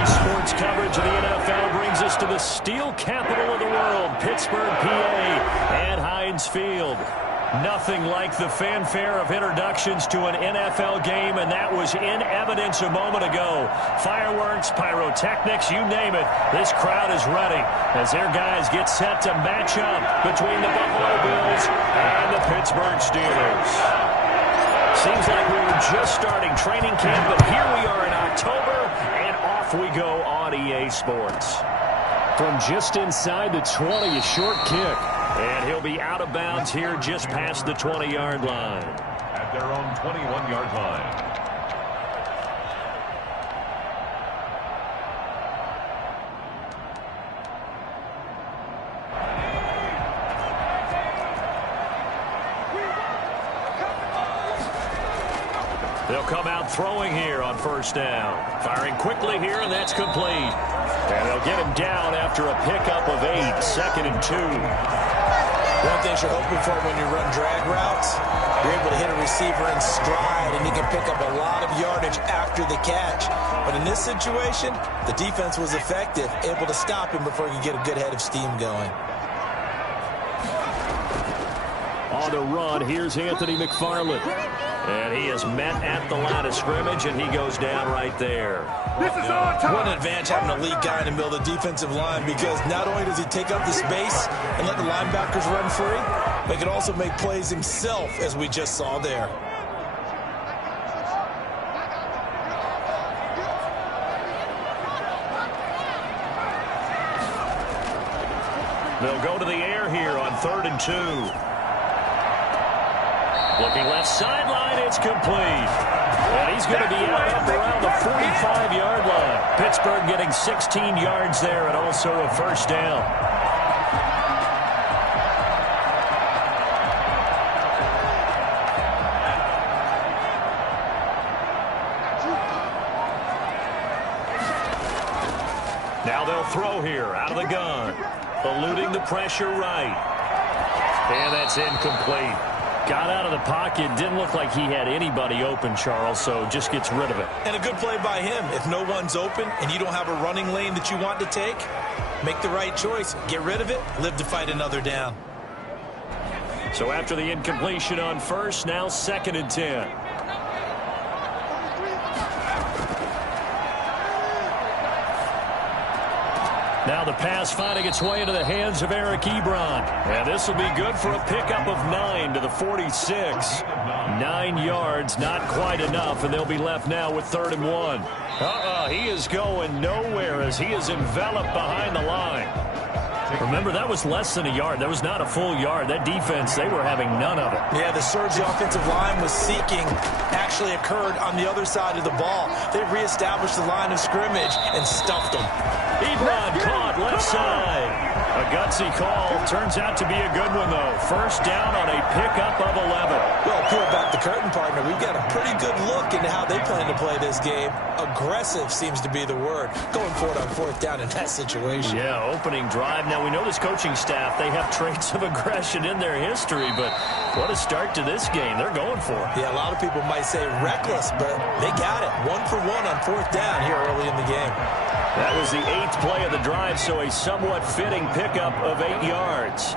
Today's sports coverage of the NFL brings us to the steel capital of the world, Pittsburgh, PA, at Heinz Field. Nothing like the fanfare of introductions to an NFL game, and that was in evidence a moment ago. Fireworks, pyrotechnics, you name it. This crowd is ready as their guys get set to match up between the Buffalo Bills and the Pittsburgh Steelers. Seems like we were just starting training camp, but here we are in October, and off we go on EA Sports. From just inside the 20, a short kick. And he'll be out of bounds here just past the 20-yard line. At their own 21-yard line. They'll come out throwing here on first down. Firing quickly here, and that's complete. And they'll get him down after a pickup of 8, 2nd and 2. One thing you're hoping for when you run drag routes, you're able to hit a receiver in stride, and you can pick up a lot of yardage after the catch. But in this situation, the defense was effective, able to stop him before he could get a good head of steam going. On the run, here's Anthony McFarland. And he is met at the line of scrimmage, and he goes down right there. This is our time. What an advantage having a lead guy in the middle of the defensive line, because not only does he take up the space and let the linebackers run free, but he can also make plays himself, as we just saw there. They'll go to the air here on 3rd and 2. Looking left sideline, it's complete. And he's going to be out up around the 45-yard line. Pittsburgh getting 16 yards there and also a first down. Now they'll throw here out of the gun. Eluding the pressure right. And that's incomplete. Got out of the pocket. Didn't look like he had anybody open, Charles, so just gets rid of it. And a good play by him. If no one's open and you don't have a running lane that you want to take, make the right choice. Get rid of it. Live to fight another down. So after the incompletion on first, now 2nd and 10. Now the pass finding its way into the hands of Eric Ebron. And this will be good for a pickup of 9 to the 46. 9 yards, not quite enough, and they'll be left now with 3rd and 1. He is going nowhere as he is enveloped behind the line. Remember, that was less than a yard. That was not a full yard. That defense, they were having none of it. Yeah, the surge the offensive line was seeking actually occurred on the other side of the ball. They reestablished the line of scrimmage and stuffed them. Ebron caught left side. A gutsy call. Turns out to be a good one, though. First down on a pickup of 11. Well, peel back the curtain, partner. We've got a pretty good look into how they plan to play this game. Aggressive seems to be the word. Going for it on 4th down in that situation. Yeah, opening drive. Now, we know this coaching staff, they have traits of aggression in their history, but what a start to this game. They're going for it. Yeah, a lot of people might say reckless, but they got it. 1 for 1 on 4th down here early in the game. That was the 8th play of the drive, so a somewhat fitting pickup of 8 yards.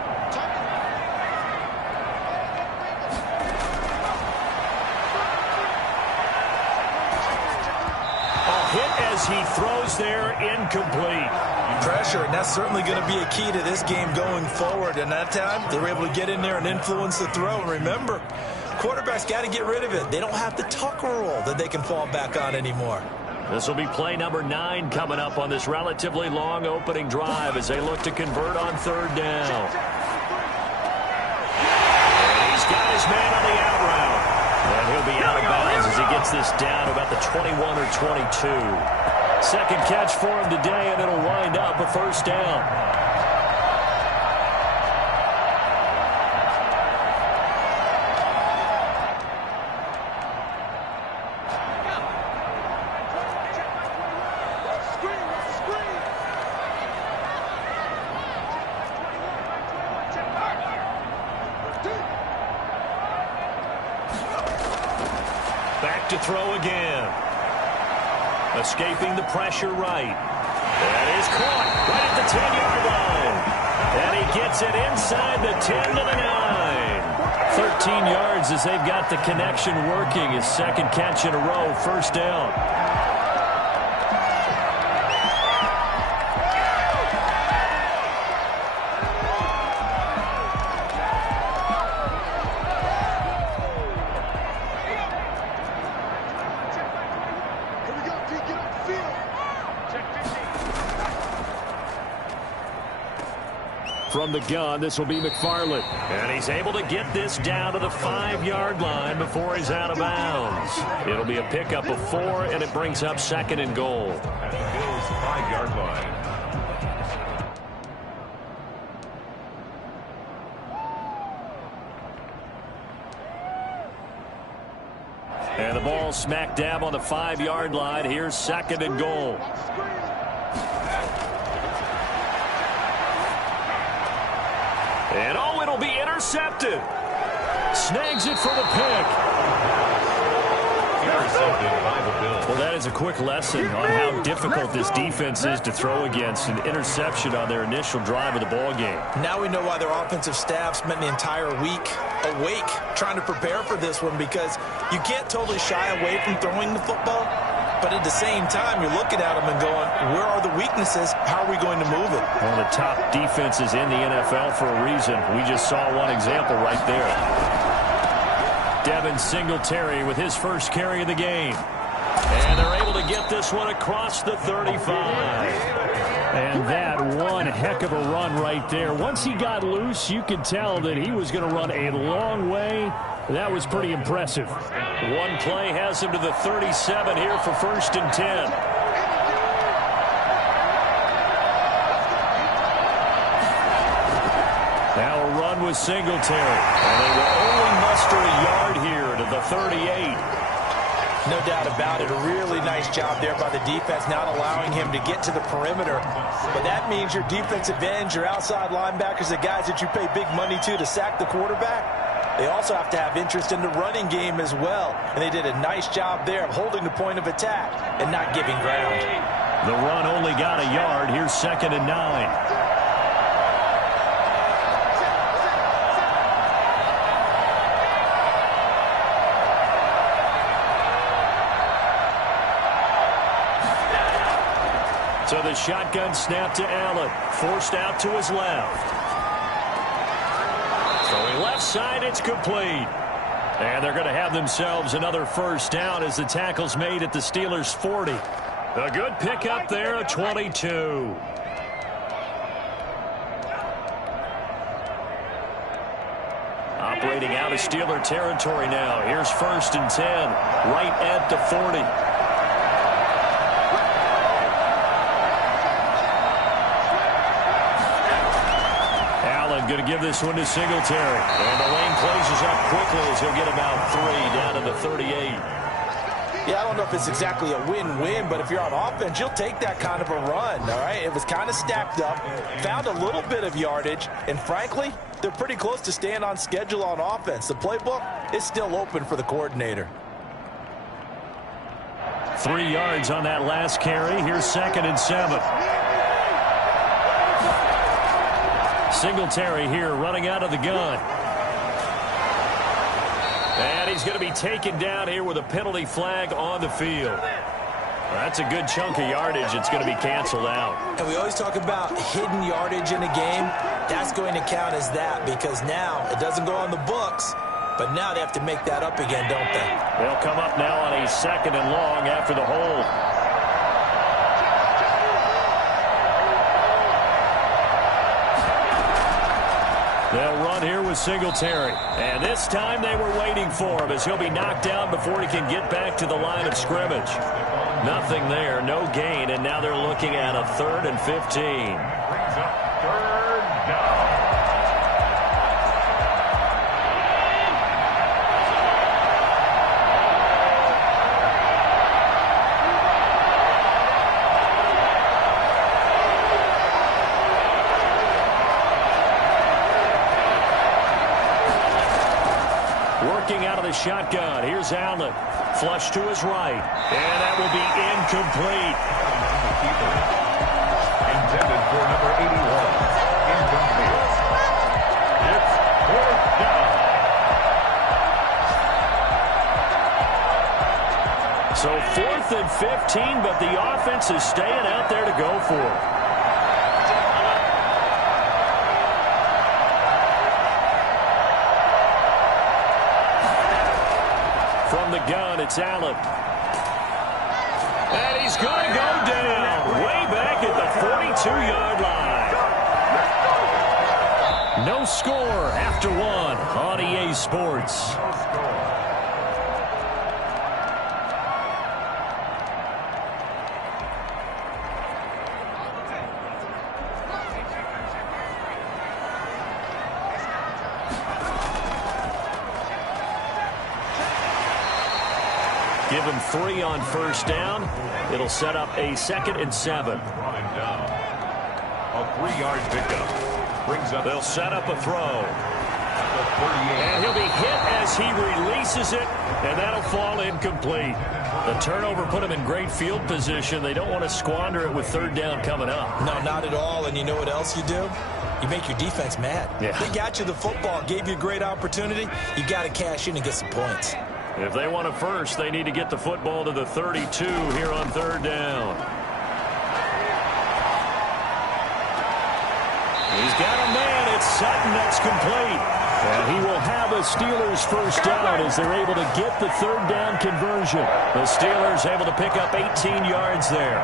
A hit as he throws there, incomplete. Pressure, and that's certainly going to be a key to this game going forward. And that time, they were able to get in there and influence the throw. And remember, quarterbacks got to get rid of it. They don't have the Tucker rule that they can fall back on anymore. This will be play number 9 coming up on this relatively long opening drive as they look to convert on 3rd down. And he's got his man on the out route. And he'll be out of bounds as he gets this down to about the 21 or 22. Second catch for him today, and it'll wind up a first down. Back to throw again. Escaping the pressure right. That is caught right at the 10-yard line. And he gets it inside the 10 to the 9. 13 yards as they've got the connection working. His second catch in a row, first down. From the gun, this will be McFarland. And he's able to get this down to the 5-yard line before he's out of bounds. It'll be a pickup of 4, and it brings up 2nd and goal. At the Bills' 5-yard line. And the ball smack dab on the 5-yard line. Here's 2nd and goal. And oh, it'll be intercepted. Snags it for the pick. Intercepted by the Bills. Well, that is a quick lesson on how difficult this defense is to throw against. An interception on their initial drive of the ball game. Now we know why their offensive staff spent the entire week awake trying to prepare for this one, because you can't totally shy away from throwing the football. But at the same time, you're looking at them and going, where are the weaknesses? How are we going to move it? One of the top defenses in the NFL for a reason. We just saw one example right there. Devin Singletary with his first carry of the game. And they're able to get this one across the 35. And that one heck of a run right there. Once he got loose, you could tell that he was going to run a long way. That was pretty impressive. One play has him to the 37 here for 1st and 10. Now a run with Singletary. And they will only muster a yard here to the 38. No doubt about it. A really nice job there by the defense, not allowing him to get to the perimeter. But that means your defensive ends, your outside linebackers, the guys that you pay big money to sack the quarterback, they also have to have interest in the running game as well. And they did a nice job there of holding the point of attack and not giving ground. The run only got a yard. Here's 2nd and 9. So the shotgun snap to Allen. Forced out to his left. Throwing left side, it's complete. And they're going to have themselves another first down as the tackle's made at the Steelers' 40. A good pickup there, a 22. Operating out of Steeler territory now. Here's 1st and 10, right at the 40. Going to give this one to Singletary. And the lane closes up quickly as he'll get about 3 down to the 38. Yeah, I don't know if it's exactly a win-win, but if you're on offense, you'll take that kind of a run, all right? It was kind of stacked up, found a little bit of yardage, and frankly, they're pretty close to staying on schedule on offense. The playbook is still open for the coordinator. 3 yards on that last carry. Here's 2nd and 7. Singletary here running out of the gun. And he's going to be taken down here with a penalty flag on the field. That's a good chunk of yardage. It's going to be canceled out. And we always talk about hidden yardage in a game. That's going to count as that, because now it doesn't go on the books, but now they have to make that up again, don't they? They'll come up now on a 2nd and long after the hold. They'll run here with Singletary. And this time they were waiting for him as he'll be knocked down before he can get back to the line of scrimmage. Nothing there, no gain, and now they're looking at a 3rd and 15. Brings up 3rd down. Working out of the shotgun. Here's Allen. Flush to his right. And that will be incomplete. Intended for number 81. Incomplete. It's 4th down. So 4th and 15, but the offense is staying out there to go for it. From the gun, it's Allen. And he's going to go down way back at the 42-yard line. No score after one on EA Sports. Give him 3 on first down. It'll set up a 2nd and 7. Running down. A 3-yard pickup. Brings up. They'll set up a throw. The 38. And he'll be hit as he releases it, and that'll fall incomplete. The turnover put him in great field position. They don't want to squander it with 3rd down coming up. No, not at all. And you know what else you do? You make your defense mad. Yeah. They got you the football, gave you a great opportunity. You got to cash in and get some points. If they want it first, they need to get the football to the 32 here on 3rd down. He's got a man. It's Sutton. That's complete. And he will have a Steelers first down as they're able to get the 3rd down conversion. The Steelers able to pick up 18 yards there.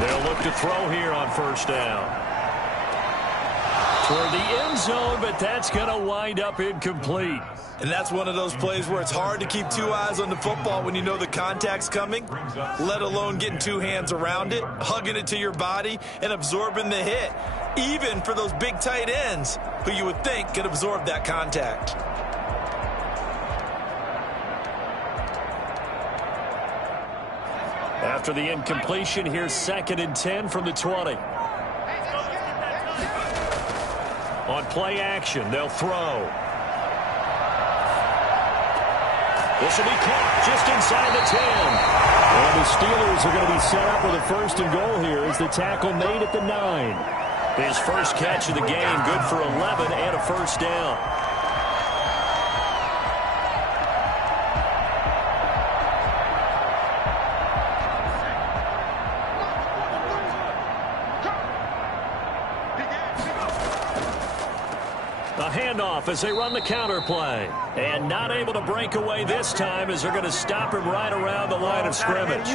They'll look to throw here on first down. Toward the end zone, but that's going to wind up incomplete. And that's one of those plays where it's hard to keep 2 eyes on the football when you know the contact's coming, let alone getting 2 hands around it, hugging it to your body, and absorbing the hit, even for those big tight ends who you would think could absorb that contact. After the incompletion, here's 2nd and 10 from the 20. On play action, they'll throw. This will be caught just inside the 10. And the Steelers are going to be set up with a 1st and goal here as the tackle made at the 9. His first catch of the game, good for 11 and a first down. A handoff as they run the counter play. And not able to break away this time as they're going to stop him right around the line of scrimmage.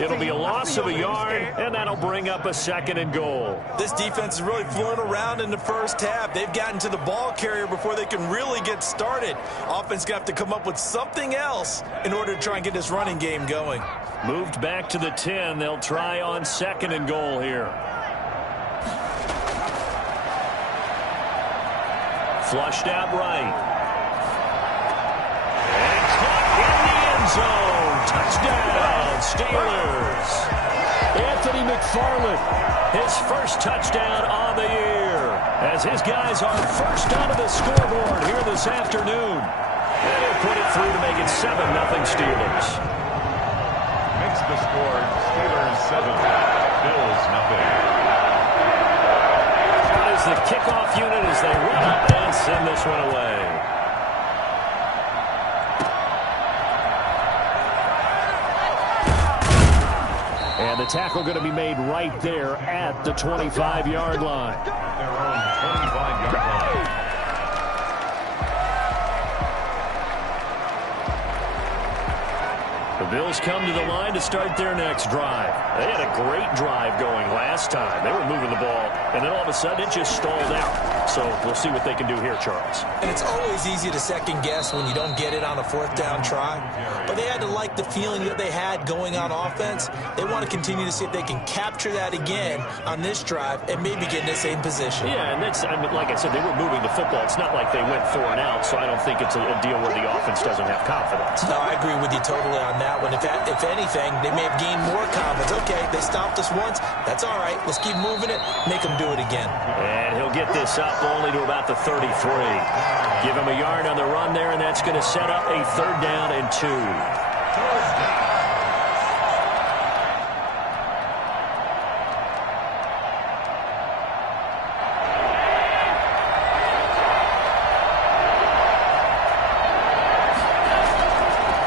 It'll be a loss of a yard, and that'll bring up a 2nd and goal. This defense is really flown around in the first half. They've gotten to the ball carrier before they can really get started. Offense got to come up with something else in order to try and get this running game going. Moved back to the 10. They'll try on 2nd and goal here. Flushed out right. And caught in the end zone. Touchdown, Steelers. Anthony McFarland, his first touchdown on the year, as his guys are first onto the scoreboard here this afternoon. And he'll put it through to make it 7-0 Steelers. Makes the score Steelers 7, Bills nothing. The kickoff unit as they run up and send this one away. And the tackle going to be made right there at the 25-yard line. Their own 25-yard line. The Bills come to the line to start their next drive. They had a great drive going last time. They were moving the ball, and then all of a sudden it just stalled out. So we'll see what they can do here, Charles. And it's always easy to second guess when you don't get it on a 4th down try. But they had to like the feeling that they had going on offense. They want to continue to see if they can capture that again on this drive and maybe get in the same position. Yeah, and that's, I mean, like I said, they were moving the football. It's not like they went 4 and out, so I don't think it's a deal where the offense doesn't have confidence. No, I agree with you totally on that when if anything, they may have gained more confidence. Okay, they stopped us once. That's all right. Let's keep moving it. Make them do it again. And he'll get this up only to about the 33. Give him a yard on the run there, and that's going to set up a 3rd down and 2.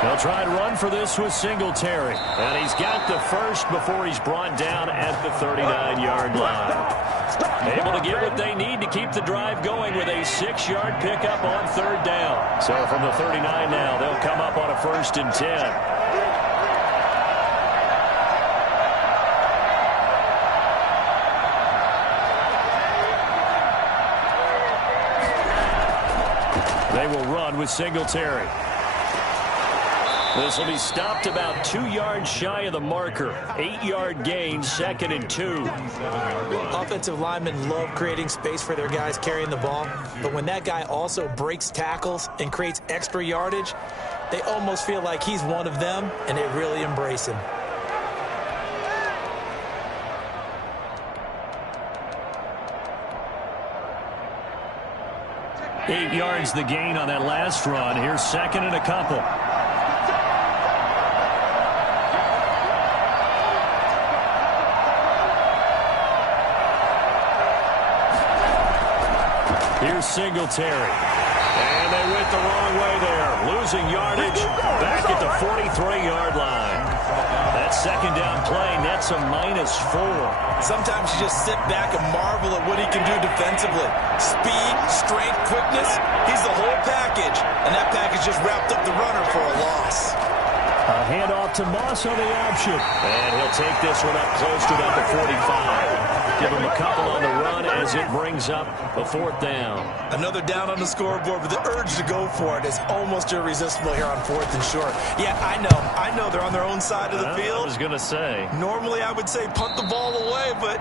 They'll try and run for this with Singletary. And he's got the first before he's brought down at the 39-yard line. Able to get what they need to keep the drive going with a 6-yard pickup on 3rd down. So from the 39 now, they'll come up on a 1st and 10. They will run with Singletary. This will be stopped about 2 yards shy of the marker. 8-yard gain, 2nd and 2. Offensive linemen love creating space for their guys carrying the ball, but when that guy also breaks tackles and creates extra yardage, they almost feel like he's one of them, and they really embrace him. Eight yards the gain on that last run. Here's 2nd and a couple. Here's Singletary. And they went the wrong way there. Losing yardage back at the 43-yard line. That 2nd down play nets a -4. Sometimes you just sit back and marvel at what he can do defensively. Speed, strength, quickness, he's the whole package. And that package just wrapped up the runner for a loss. A handoff to Moss on the option. And he'll take this one up close to about the 45. Give him a couple on the run as it brings up a 4th down. Another down on the scoreboard, but the urge to go for it is almost irresistible here on 4th and short. Yeah, I know they're on their own side of the field. I was going to say. Normally I would say punt the ball away, but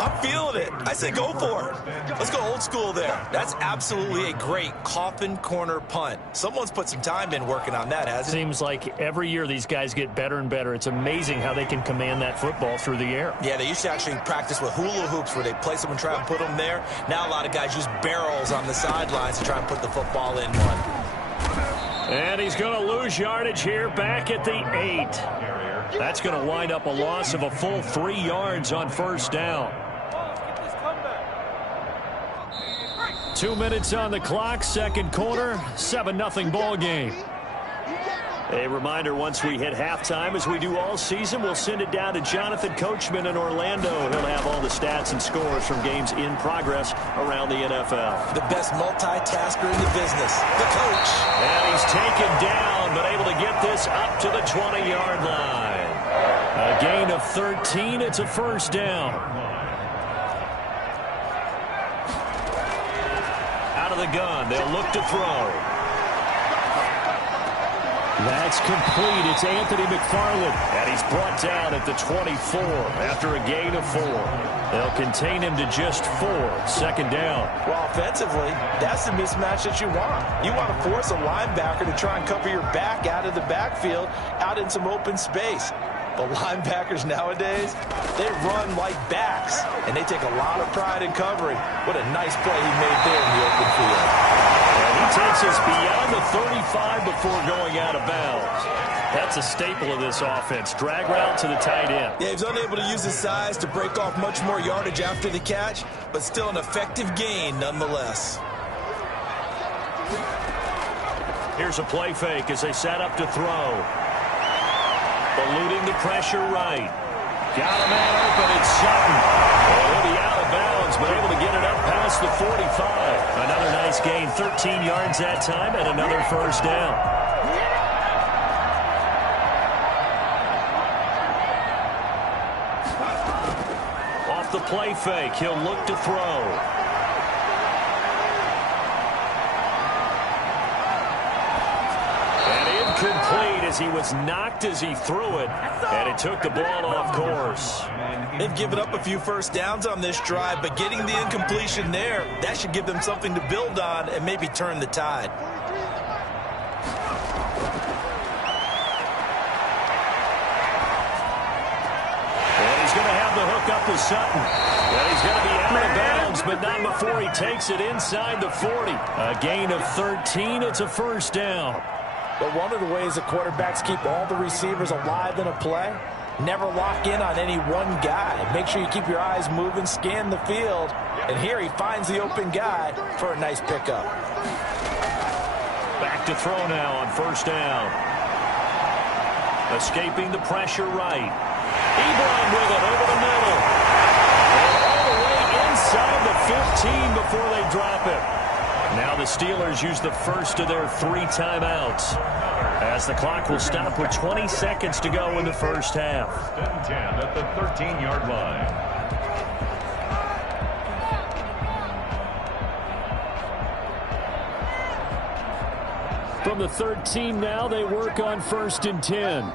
I'm feeling it. I say go for it. Let's go old school there. That's absolutely a great coffin corner punt. Someone's put some time in working on that, hasn't it? Seems like every year these guys get better and better. It's amazing how they can command that football through the air. Yeah, they used to actually practice with hula hoops where they place them and try and put them there. Now a lot of guys use barrels on the sidelines to try and put the football in one. And he's going to lose yardage here back at the 8. That's going to wind up a loss of a full 3 yards on 1st down. 2 minutes on the clock, 2nd quarter, 7-0 ball game. A reminder, once we hit halftime, as we do all season, we'll send it down to Jonathan Coachman in Orlando. He'll have all the stats and scores from games in progress around the NFL. The best multitasker in the business, the coach. And he's taken down, but able to get this up to the 20-yard line. A gain of 13. It's a 1st down. Out of the gun. They'll look to throw. That's complete. It's Anthony McFarland. And he's brought down at the 24 after a gain of 4. They'll contain him to just 4. 2nd down. Well, offensively, that's the mismatch that you want. You want to force a linebacker to try and cover your back out of the backfield, out in some open space. But linebackers nowadays, they run like backs, and they take a lot of pride in covering. What a nice play he made there in the open field. And he takes us beyond the 35 before going out of bounds. That's a staple of this offense. Drag route to the tight end. Yeah, he was unable to use his size to break off much more yardage after the catch, but still an effective gain nonetheless. Here's a play fake as they set up to throw. Eluding the pressure right. Got a man open. It's Sutton. He'll be out of bounds, but able to get it up past the 45. Another nice gain. 13 yards that time and another 1st down. Off the play fake, he'll look to throw. Complete as he was knocked as he threw it, and it took the ball off course. They've given up a few 1st downs on this drive, but getting the incompletion there, that should give them something to build on and maybe turn the tide. back up to Sutton. Well, he's going to be out of bounds, but not before he takes it inside the 40. A gain of 13. It's a first down. But one of the ways that quarterbacks keep all the receivers alive in a play, never lock in on any one guy. Make sure you keep your eyes moving, scan the field. And here he finds the open guy for a nice pickup. Back to throw now on first down. Escaping the pressure right. Ebron with it over the middle. And all the way inside the 15 before they drop it. Now the Steelers use the first of their 3 timeouts, as the clock will stop with 20 seconds to go in the first half. 10 at the 13-yard line. From the 13 now, they work on 1st and 10.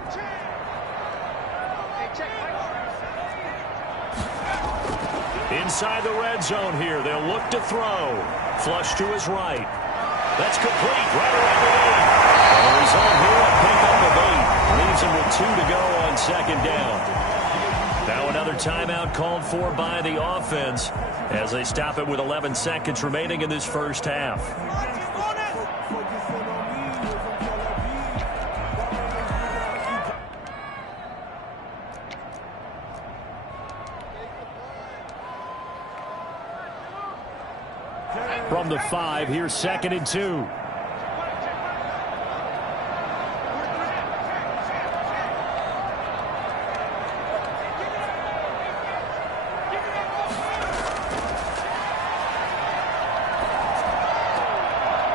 Inside the red zone here, they'll look to throw. Flush to his right. That's complete right around the 8. The result here, a pickup of 8. Leaves him with 2 to go on 2nd down. Now another timeout called for by the offense as they stop it with 11 seconds remaining in this first half. From the 5, here's 2nd and 2.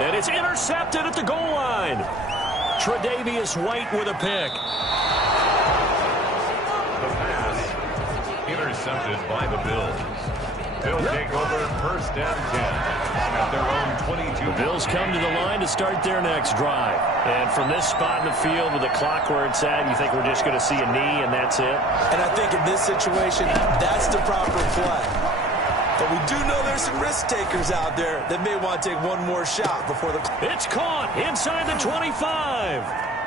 And it's intercepted at the goal line. Tre'Davious White with a pick. The pass intercepted by the Bills. They'll take over 1st and 10 at their own 22. The Bills come to the line to start their next drive. And from this spot in the field with the clock where it's at, you think we're just going to see a knee and that's it? And I think in this situation, that's the proper play. But we do know there's some risk takers out there that may want to take one more shot before the... It's caught inside the 25.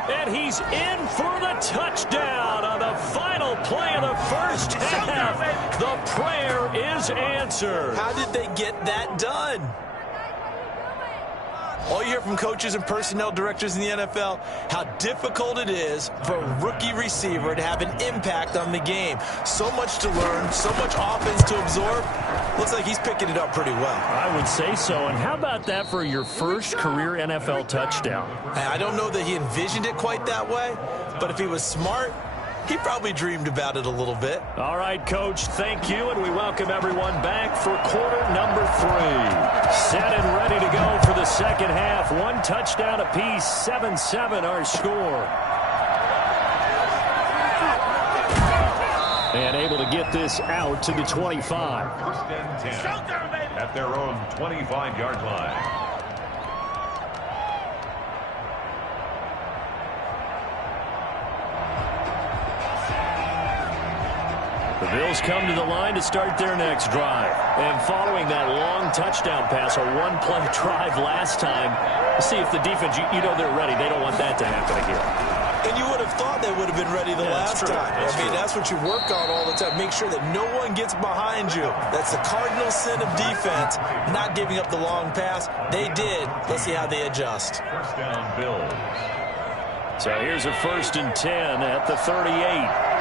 And he's in for the touchdown on the final play of the first half. The prayer is answered. How did they get that done? All you hear from coaches and personnel directors in the NFL, how difficult it is for a rookie receiver to have an impact on the game. So much to learn, so much offense to absorb. Looks like he's picking it up pretty well. I would say so. And how about that for your first career NFL touchdown? I don't know that he envisioned it quite that way, but if he was smart, he probably dreamed about it a little bit. All right, Coach, thank you, and we welcome everyone back for quarter number 3. Set and ready to go for the second half. 1 touchdown apiece, 7-7 our score. And able to get this out to the 25. 1st and 10 at their own 25-yard line. The Bills come to the line to start their next drive. And following that long touchdown pass, a 1-play drive last time, see if the defense, you know they're ready. They don't want that to happen again. And you would have thought they would have been ready the last time. That's what you work on all the time. Make sure that no one gets behind you. That's the cardinal sin of defense, not giving up the long pass. They did. Let's see how they adjust. 1st down, Bills. So here's a 1st and 10 at the 38.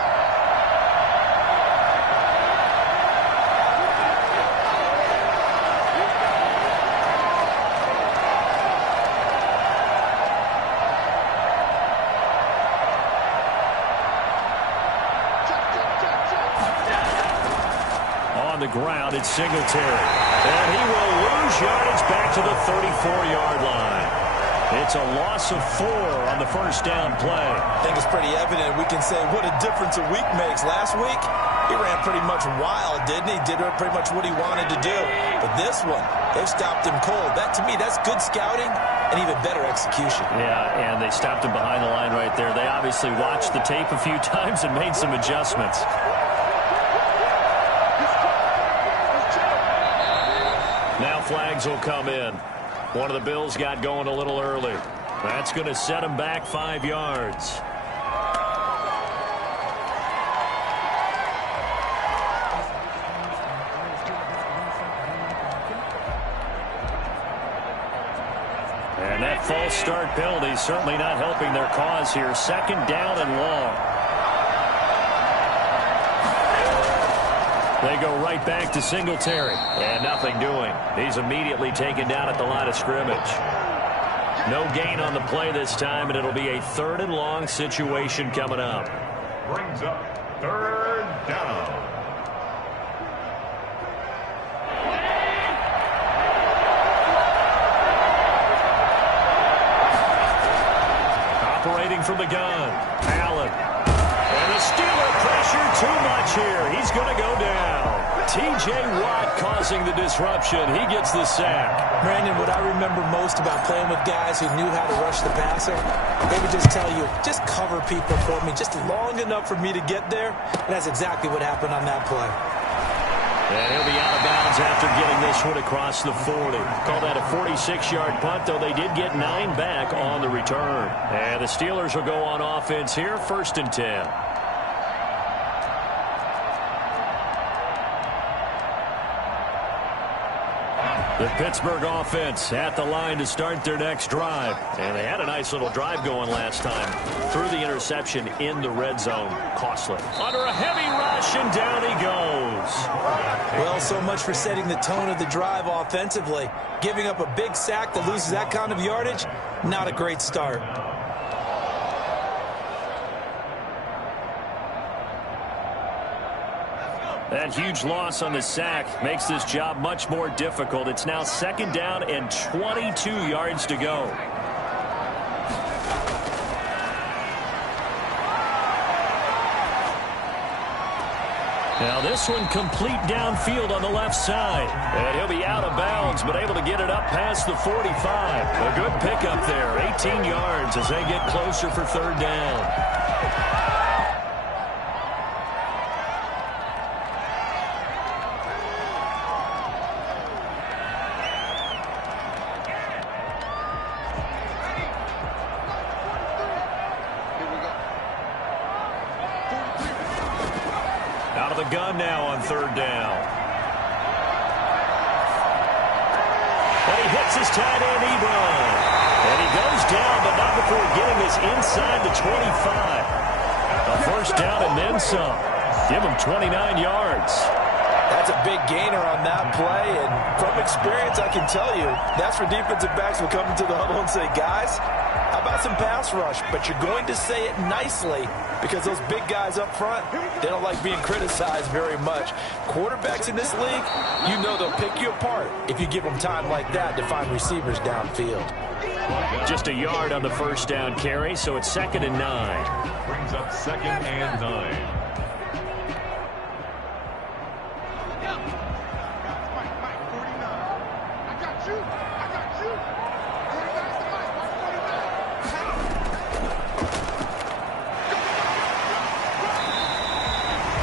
On the ground, it's Singletary. And he will lose yardage back to the 34-yard line. It's a loss of 4 on the first down play. I think it's pretty evident. We can say what a difference a week makes. Last week, he ran pretty much wild, didn't he? Did pretty much what he wanted to do. But this one, they've stopped him cold. That, to me, that's good scouting and even better execution. Yeah, and they stopped him behind the line right there. They obviously watched the tape a few times and made some adjustments. Now flags will come in. One of the Bills got going a little early. That's going to set him back 5 yards. And that false start penalty is certainly not helping their cause here. Second down and long. They go right back to Singletary. And nothing doing. He's immediately taken down at the line of scrimmage. No gain on the play this time, and it'll be a third and long situation coming up. Brings up third down. Operating from the gun, Allen. And the Steeler pressure too much here. He's going to go down. T.J. Watt causing the disruption. He gets the sack. Brandon, what I remember most about playing with guys who knew how to rush the passer, they would just tell you, just cover people for me, just long enough for me to get there. And that's exactly what happened on that play. And he'll be out of bounds after getting this one across the 40. Call that a 46-yard punt, though they did get 9 back on the return. And the Steelers will go on offense here, 1st and 10. The Pittsburgh offense at the line to start their next drive. And they had a nice little drive going last time. Threw the interception in the red zone. Costly. Under a heavy rush, and down he goes. Well, so much for setting the tone of the drive offensively. Giving up a big sack that loses that kind of yardage, not a great start. That huge loss on the sack makes this job much more difficult. It's now 2nd down and 22 yards to go. Now this one complete downfield on the left side. And he'll be out of bounds, but able to get it up past the 45. A good pickup there, 18 yards as they get closer for 3rd down. Out of the gun now on 3rd down. And he hits his tight end, Ebron. And he goes down, but not before getting this inside the 25. A 1st down and then some. Give him 29 yards. That's a big gainer on that play, and from experience, I can tell you, that's where defensive backs will come into the huddle and say, guys, how about some pass rush? But you're going to say it nicely because those big guys up front, they don't like being criticized very much. Quarterbacks in this league, you know they'll pick you apart if you give them time like that to find receivers downfield. Just a yard on the 1st down carry, so it's 2nd and 9. Brings up 2nd and 9.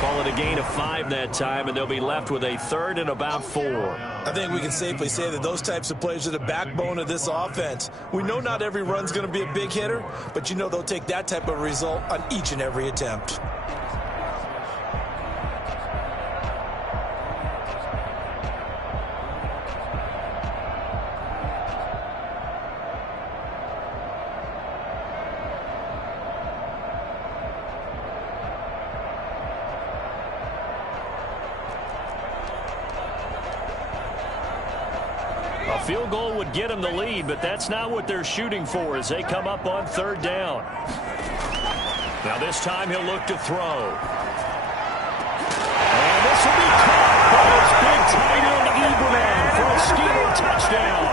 Call it a gain of 5 that time, and they'll be left with a 3rd and about 4. I think we can safely say that those types of plays are the backbone of this offense. We know not every run's going to be a big hitter, but you know they'll take that type of result on each and every attempt. A field goal would get them the lead, but that's not what they're shooting for as they come up on 3rd down. Now this time he'll look to throw. And this will be caught by his big tight end Ebron for a Steeler touchdown.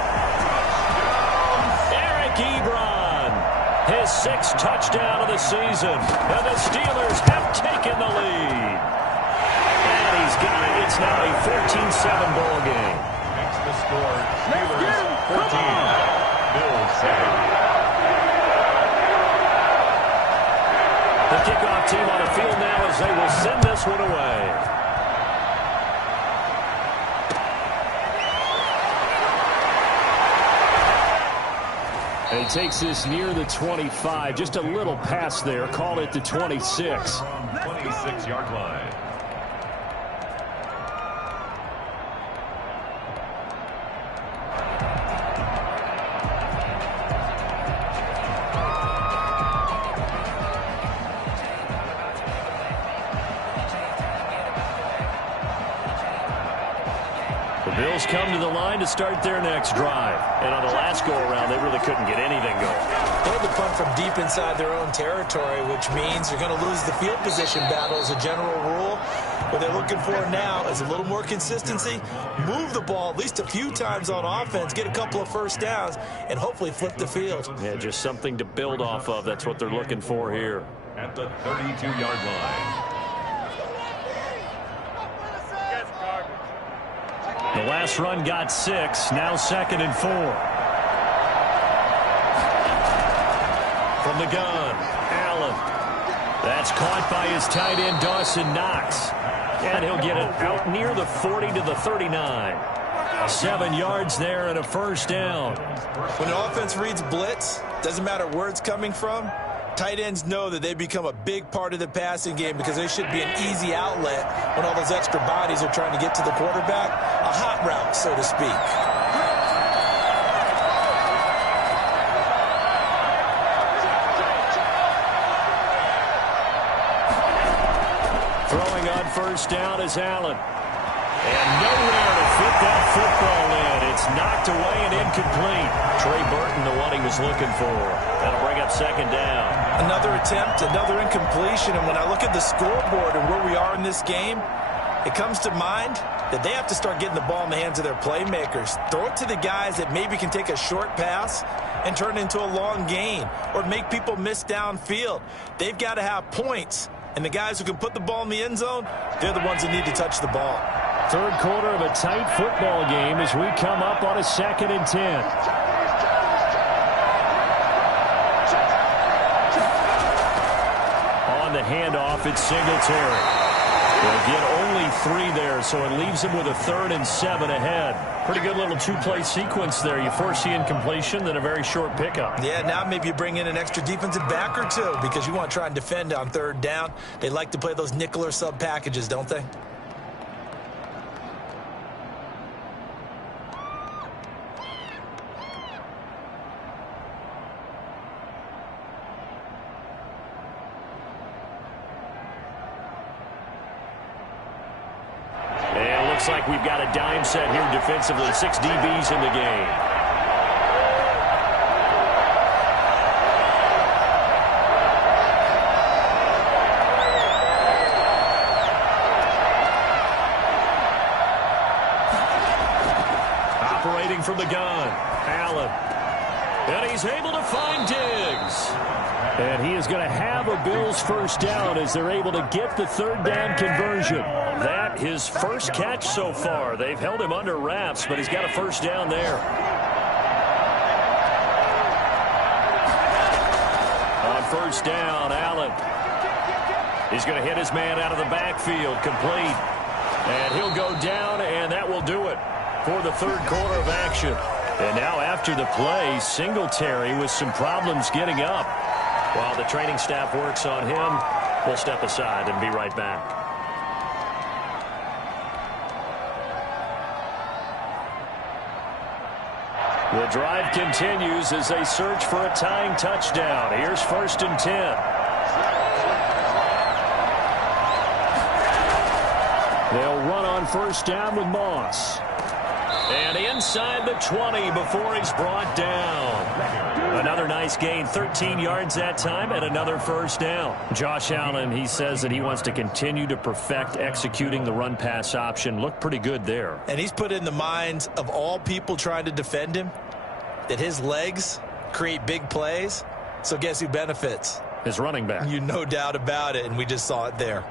Eric Ebron, his 6th touchdown of the season, and the Steelers have taken the lead. And he's got it. It's now a 14-7 ball game. The score, Steelers 14, Bills 7. The kickoff team on the field now as they will send this one away. And he takes this near the 25, just a little pass there, call it the 26. From 26-yard line. Bills come to the line to start their next drive. And on the last go-around, they really couldn't get anything going. They had to punt from deep inside their own territory, which means you're going to lose the field position battle as a general rule. What they're looking for now is a little more consistency, move the ball at least a few times on offense, get a couple of first downs, and hopefully flip the field. Yeah, just something to build off of. That's what they're looking for here. At the 32-yard line. The last run got 6. Now 2nd and 4. From the gun, Allen. That's caught by his tight end, Dawson Knox. And he'll get it out near the 40 to the 39. 7 yards there and a first down. When the offense reads blitz, doesn't matter where it's coming from, tight ends know that they become a big part of the passing game because they should be an easy outlet when all those extra bodies are trying to get to the quarterback. A hot route, so to speak. Throwing on first down is Allen. And nowhere to fit that football in. It's knocked away and incomplete. Trey Burton, the one he was looking for. That'll bring up 2nd down. Another attempt, another incompletion. And when I look at the scoreboard and where we are in this game, it comes to mind that they have to start getting the ball in the hands of their playmakers. Throw it to the guys that maybe can take a short pass and turn it into a long gain or make people miss downfield. They've got to have points. And the guys who can put the ball in the end zone, they're the ones that need to touch the ball. Third quarter of a tight football game as we come up on a 2nd and 10. On the handoff, it's Singletary. They'll get only 3 there, so it leaves them with a 3rd and 7 ahead. Pretty good little 2-play sequence there. You force the incompletion, then a very short pickup. Yeah, now maybe you bring in an extra defensive back or 2 because you want to try and defend on 3rd down. They like to play those nickel or sub packages, don't they? Looks like we've got a dime set here defensively. 6 DBs in the game. Operating from the gun, Allen. And he's able to find Diggs. And he is going to have a Bills first down as they're able to get the 3rd down conversion. That his first catch so far. They've held him under wraps, but he's got a first down there. On first down, Allen. He's going to hit his man out of the backfield, complete. And he'll go down, and that will do it for the 3rd quarter of action. And now after the play, Singletary with some problems getting up. While the training staff works on him, we'll step aside and be right back. The drive continues as they search for a tying touchdown. Here's 1st and 10. They'll run on first down with Moss. And inside the 20 before he's brought down. Another nice gain, 13 yards that time, and another first down. Josh Allen, he says that he wants to continue to perfect executing the run-pass option. Looked pretty good there. And he's put in the minds of all people trying to defend him that his legs create big plays. So guess who benefits? His running back. You no doubt about it, and we just saw it there.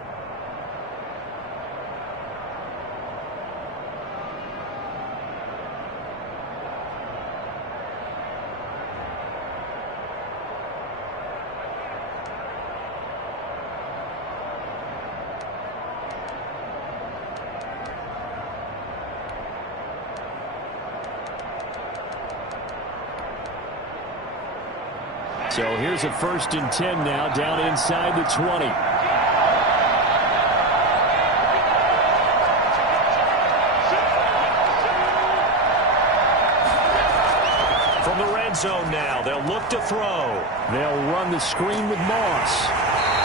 So here's a 1st and 10 now, down inside the 20. From the red zone now, they'll look to throw. They'll run the screen with Moss.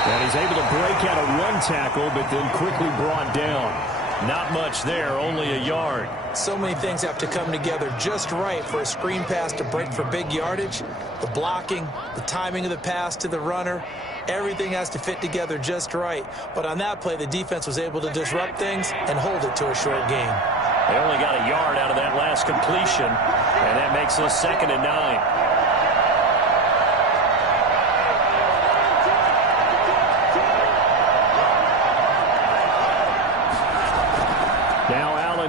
And he's able to break out a run tackle, but then quickly brought down. Not much there, only a yard. So many things have to come together just right for a screen pass to break for big yardage. The blocking, the timing of the pass to the runner, everything has to fit together just right. But on that play, the defense was able to disrupt things and hold it to a short gain. They only got a yard out of that last completion, and that makes it 2nd and 9.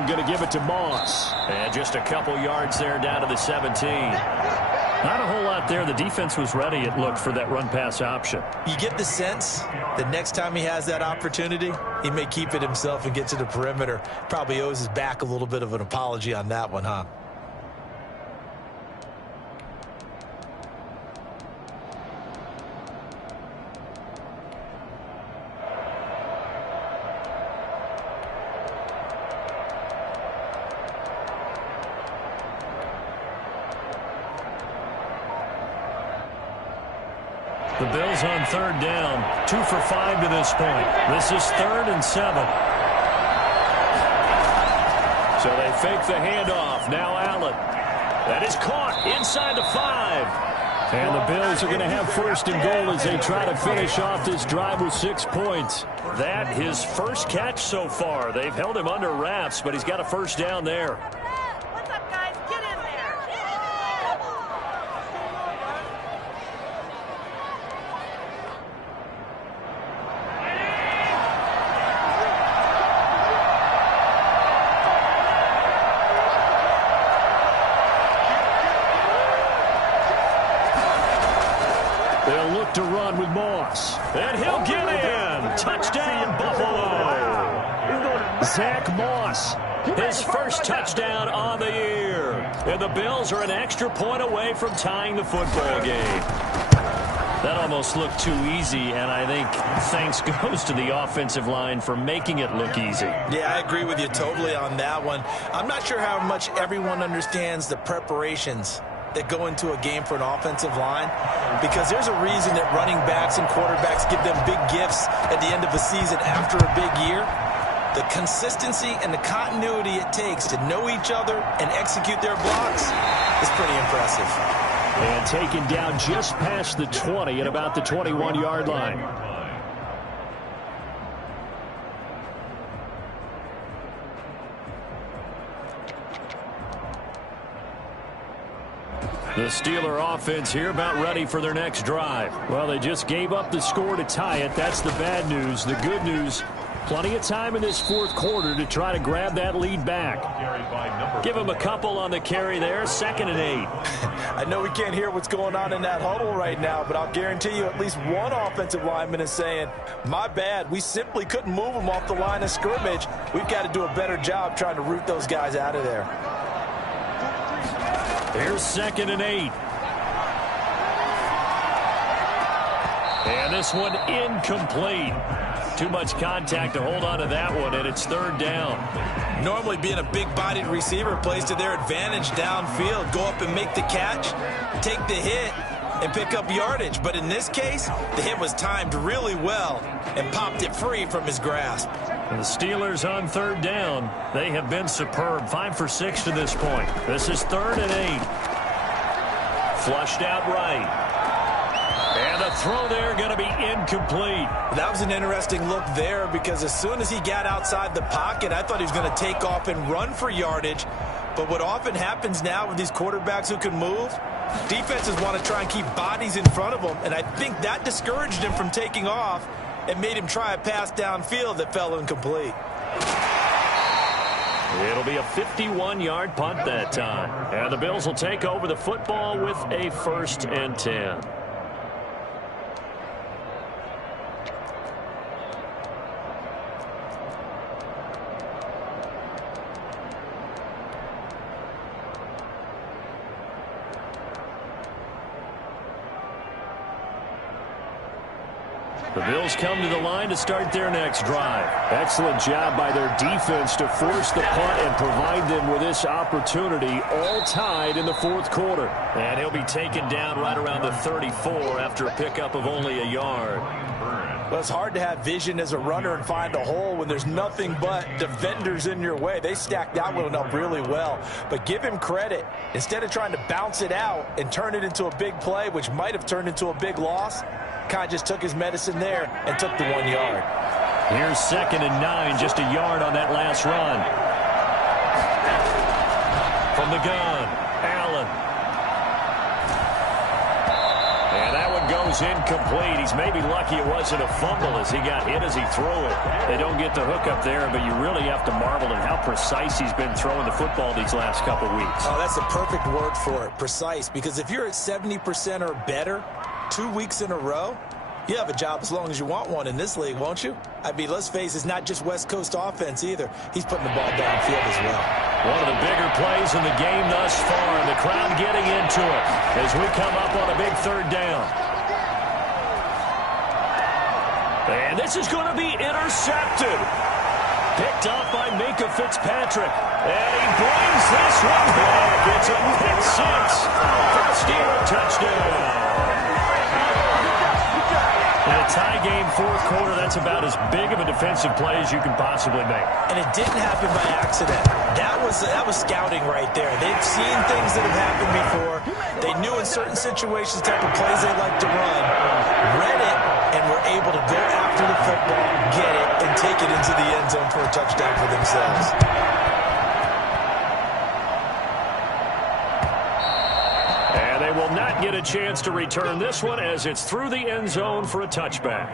Going to give it to Moss. And just a couple yards there down to the 17. Not a whole lot there. The defense was ready, it looked, for that run-pass option. You get the sense that next time he has that opportunity, he may keep it himself and get to the perimeter. Probably owes his back a little bit of an apology on that one, huh? The Bills on 3rd down, 2 for 5 to this point. This is 3rd and 7. So they fake the handoff. Now Allen. That is caught inside the 5. And the Bills are going to have 1st and goal as they try to finish off this drive with 6 points. That his first catch so far. They've held him under wraps, but he's got a 1st down there. What's up, guys? Get in there. They'll look to run with Moss. And he'll get in. Touchdown, Buffalo. Zach Moss, his first touchdown on the year. And the Bills are an extra point away from tying the football game. That almost looked too easy, and I think thanks goes to the offensive line for making it look easy. Yeah, I agree with you totally on that one. I'm not sure how much everyone understands the preparations that go into a game for an offensive line, because there's a reason that running backs and quarterbacks give them big gifts at the end of a season after a big year. The consistency and the continuity it takes to know each other and execute their blocks is pretty impressive. And taken down just past the 20 at about the 21-yard line. The Steeler offense here about ready for their next drive. Well, they just gave up the score to tie it. That's the bad news. The good news, plenty of time in this 4th quarter to try to grab that lead back. Give them a couple on the carry there. 2nd and 8. I know we can't hear what's going on in that huddle right now, but I'll guarantee you at least one offensive lineman is saying, my bad, we simply couldn't move them off the line of scrimmage. We've got to do a better job trying to root those guys out of there. Here's 2nd and 8. And this one incomplete. Too much contact to hold on to that one, and it's 3rd down. Normally being a big-bodied receiver plays to their advantage downfield. Go up and make the catch, take the hit, and pick up yardage. But in this case, the hit was timed really well and popped it free from his grasp. And the Steelers on 3rd down. They have been superb. 5 for 6 to this point. This is 3rd and 8. Flushed out right. And the throw there going to be incomplete. That was an interesting look there, because as soon as he got outside the pocket, I thought he was going to take off and run for yardage. But what often happens now with these quarterbacks who can move, defenses want to try and keep bodies in front of them, and I think that discouraged him from taking off and made him try a pass downfield that fell incomplete. It'll be a 51-yard punt that time. And the Bills will take over the football with a 1st and 10. The Bills come to the line to start their next drive. Excellent job by their defense to force the punt and provide them with this opportunity, all tied in the 4th quarter. And he'll be taken down right around the 34 after a pickup of only a yard. Well, it's hard to have vision as a runner and find a hole when there's nothing but defenders in your way. They stacked that one up really well. But give him credit. Instead of trying to bounce it out and turn it into a big play, which might have turned into a big loss, kind of just took his medicine there and took the 1 yard. Here's 2nd and 9, just a yard on that last run. From the gun, Allen. And that one goes incomplete. He's maybe lucky it wasn't a fumble as he got hit as he threw it. They don't get the hook up there, but you really have to marvel at how precise he's been throwing the football these last couple weeks. Oh, that's a perfect word for it, precise, because if you're at 70% or better 2 weeks in a row, you have a job as long as you want one in this league, won't you? I mean, let's face it, it's not just West Coast offense either. He's putting the ball downfield as well. One of the bigger plays in the game thus far. The crowd getting into it as we come up on a big 3rd down. And this is going to be intercepted. Picked off by Minkah Fitzpatrick. And he brings this one back. It's a pick 6 for a Steeler touchdown. In a tie game 4th quarter, that's about as big of a defensive play as you can possibly make. And it didn't happen by accident. That was scouting right there. They've seen things that have happened before. They knew in certain situations the type of plays they like to run, read it, and were able to go after the football, get it, and take it into the end zone for a touchdown for themselves. They will not get a chance to return this one as it's through the end zone for a touchback.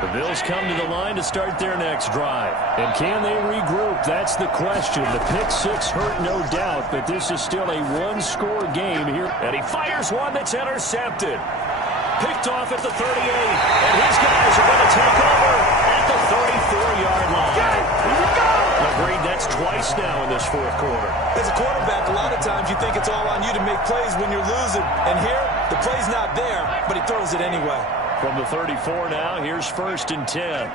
The Bills come to the line to start their next drive. And can they regroup? That's the question. The pick 6 hurt, no doubt, but this is still a one-score game here. And he fires one that's intercepted. Picked off at the 38. And his guys are going to take over at the 34-yard line. Agreed, that's twice now in this 4th quarter. As a quarterback, a lot of times you think it's all on you to make plays when you're losing. And here, the play's not there, but he throws it anyway. From the 34 now, here's 1st and 10.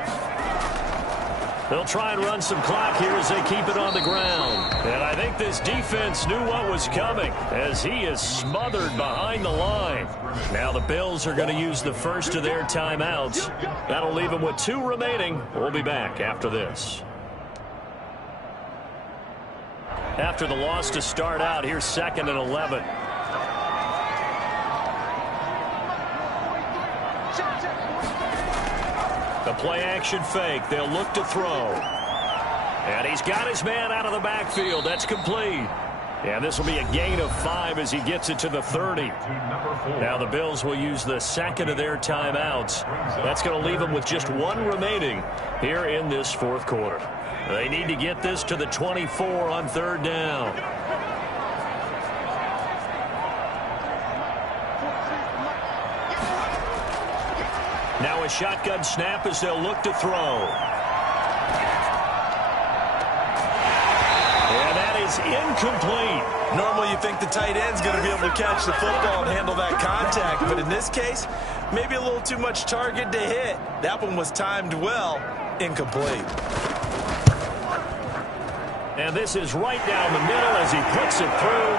They'll try and run some clock here as they keep it on the ground. And I think this defense knew what was coming as he is smothered behind the line. Now the Bills are going to use the first of their timeouts. That'll leave them with 2 remaining. We'll be back after this. After the loss to start out, here's 2nd and 11. The play-action fake. They'll look to throw. And he's got his man out of the backfield. That's complete. And this will be a gain of 5 as he gets it to the 30. Now the Bills will use the 2nd of their timeouts. That's going to leave them with just 1 remaining here in this 4th quarter. They need to get this to the 24 on 3rd down. Now a shotgun snap as they'll look to throw. And that is incomplete. Normally you think the tight end's going to be able to catch the football and handle that contact, but in this case, maybe a little too much target to hit. That one was timed well, incomplete. And this is right down the middle as he puts it through.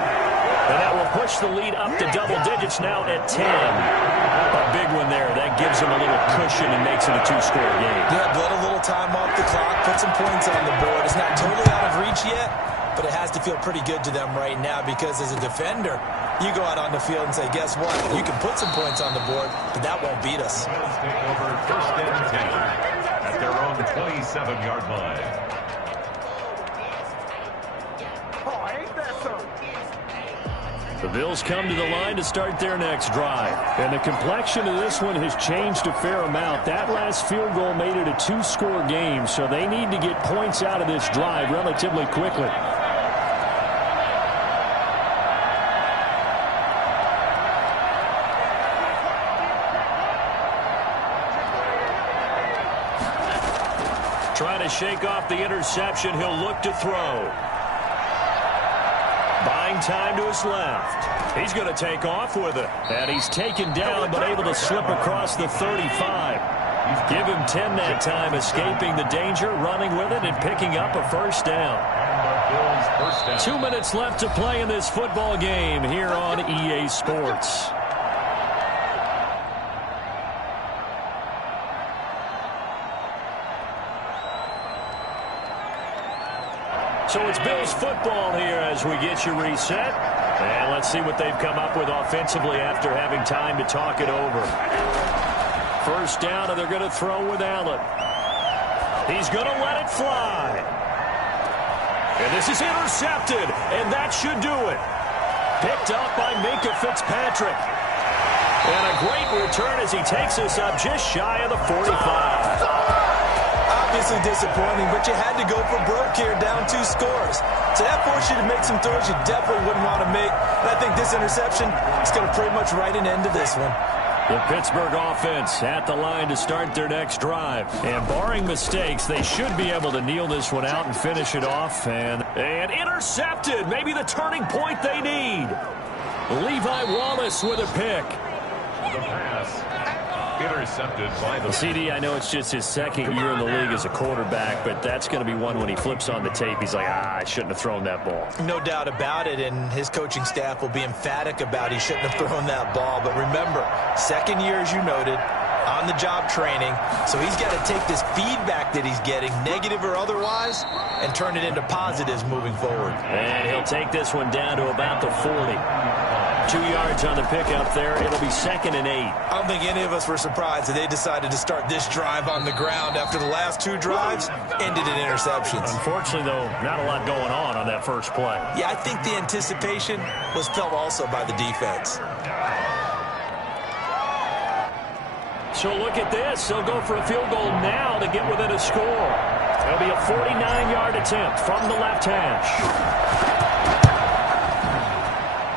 And that will push the lead up to double digits now at 10. A big one there. That gives him a little cushion and makes it a 2-score game. Yeah, let a little time off the clock, put some points on the board. It's not totally out of reach yet, but it has to feel pretty good to them right now because as a defender, you go out on the field and say, guess what? You can put some points on the board, but that won't beat us. Bills take over 1st and 10 at their own 27-yard line. The Bills come to the line to start their next drive. And the complexion of this one has changed a fair amount. That last field goal made it a 2-score game, so they need to get points out of this drive relatively quickly. Trying to shake off the interception, he'll look to throw. Buying time to his left. He's going to take off with it. And he's taken down but able to slip across the 35. Give him 10 that time, escaping the danger, running with it, and picking up a 1st down. Bills first down. 2 minutes left to play in this football game here on EA Sports. So it's Bills football here as we get you reset. And let's see what they've come up with offensively after having time to talk it over. First down, and they're going to throw with Allen. He's going to let it fly. And this is intercepted, and that should do it. Picked up by Minkah Fitzpatrick. And a great return as he takes us up just shy of the 45. Obviously disappointing, but you had to go for broke here, down 2 scores. So that forced you to make some throws you definitely wouldn't want to make. And I think this interception is going to pretty much write an end to this one. The Pittsburgh offense at the line to start their next drive. And barring mistakes, they should be able to kneel this one out and finish it off. And intercepted. Maybe the turning point they need. Levi Wallace with a pick. The pass intercepted by the CD, I know it's just his second year in the league as a quarterback, but that's going to be one when he flips on the tape. He's like, I shouldn't have thrown that ball. No doubt about it, and his coaching staff will be emphatic about he shouldn't have thrown that ball. But remember, second year, as you noted, on-the-job training. So he's got to take this feedback that he's getting, negative or otherwise, and turn it into positives moving forward. And he'll take this one down to about the 40. 2 yards on the pickup there. It'll be 2nd and 8. I don't think any of us were surprised that they decided to start this drive on the ground after the last 2 drives ended in interceptions. Unfortunately, though, not a lot going on that first play. Yeah, I think the anticipation was felt also by the defense. So look at this. They'll go for a field goal now to get within a score. It'll be a 49-yard attempt from the left hash.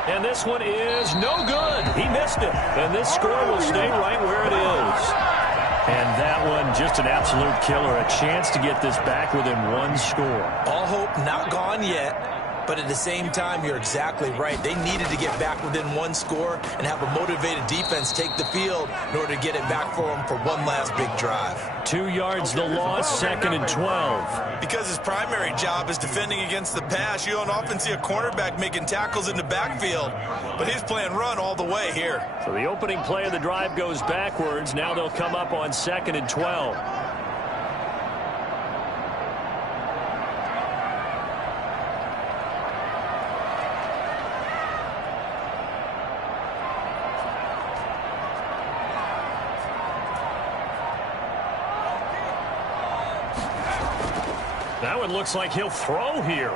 And this one is no good. He missed it. And this score will stay right where it is. And that one, just an absolute killer. A chance to get this back within 1 score. All hope not gone yet. But at the same time, you're exactly right. They needed to get back within 1 score and have a motivated defense take the field in order to get it back for them for one last big drive. 2 yards the loss, 2nd and 12. Because his primary job is defending against the pass, you don't often see a cornerback making tackles in the backfield. But he's playing run all the way here. So the opening play of the drive goes backwards. Now they'll come up on 2nd and 12. That one looks like he'll throw here.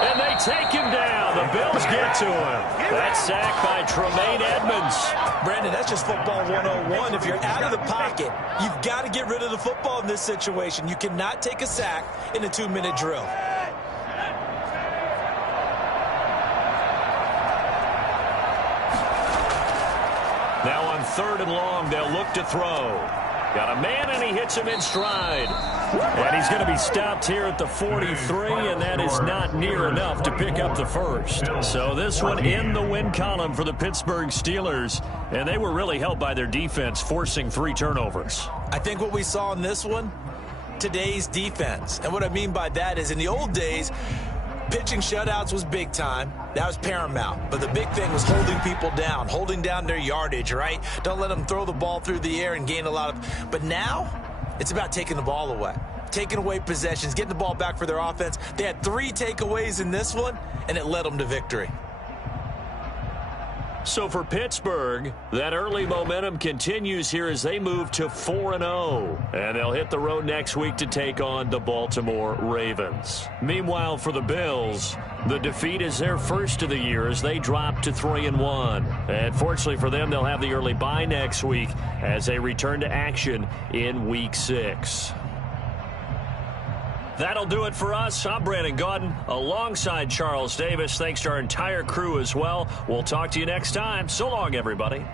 And they take him down. The Bills get to him. That sack by Tremaine Edmonds. Brandon, that's just football 101. If you're out of the pocket, you've got to get rid of the football in this situation. You cannot take a sack in a 2-minute drill. Now on 3rd and long, they'll look to throw. Got a man, and he hits him in stride. And he's going to be stopped here at the 43, and that is not near enough to pick up the first. So this one in the win column for the Pittsburgh Steelers, and they were really helped by their defense, forcing 3 turnovers. I think what we saw in this one, today's defense. And what I mean by that is in the old days, pitching shutouts was big time. That was paramount. But the big thing was holding people down, holding down their yardage, right? Don't let them throw the ball through the air and gain a lot of... But now, it's about taking the ball away. Taking away possessions, getting the ball back for their offense. They had 3 takeaways in this one, and it led them to victory. So for Pittsburgh, that early momentum continues here as they move to 4-0. And they'll hit the road next week to take on the Baltimore Ravens. Meanwhile, for the Bills, the defeat is their first of the year as they drop to 3-1. And fortunately for them, they'll have the early bye next week as they return to action in Week 6. That'll do it for us. I'm Brandon Gaudin alongside Charles Davis. Thanks to our entire crew as well. We'll talk to you next time. So long, everybody.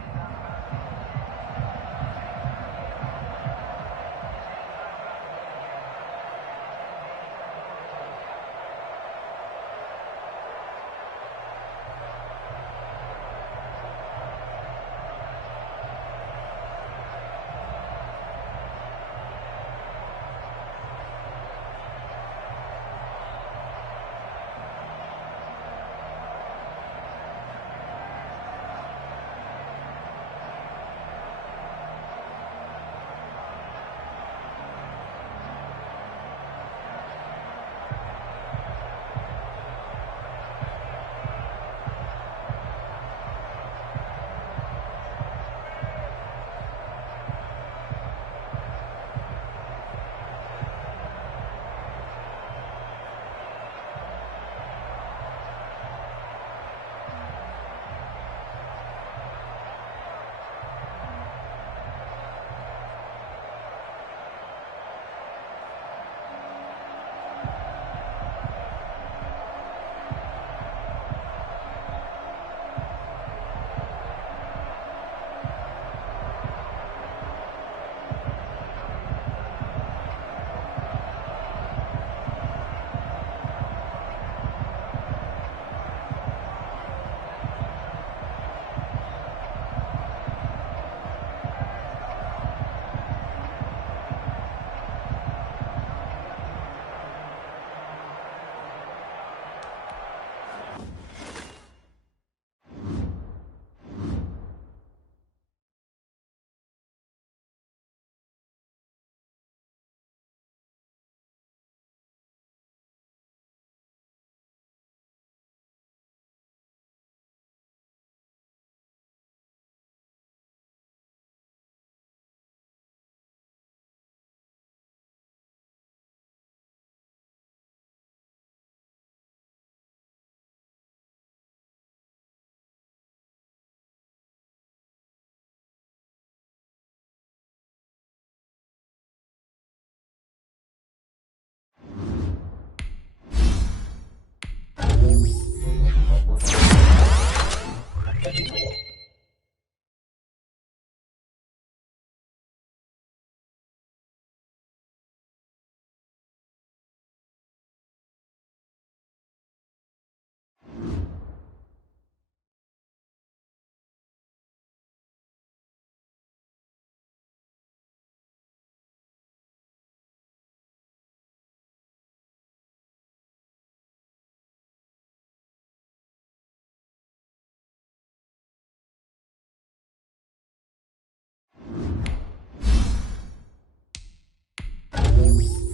Bye.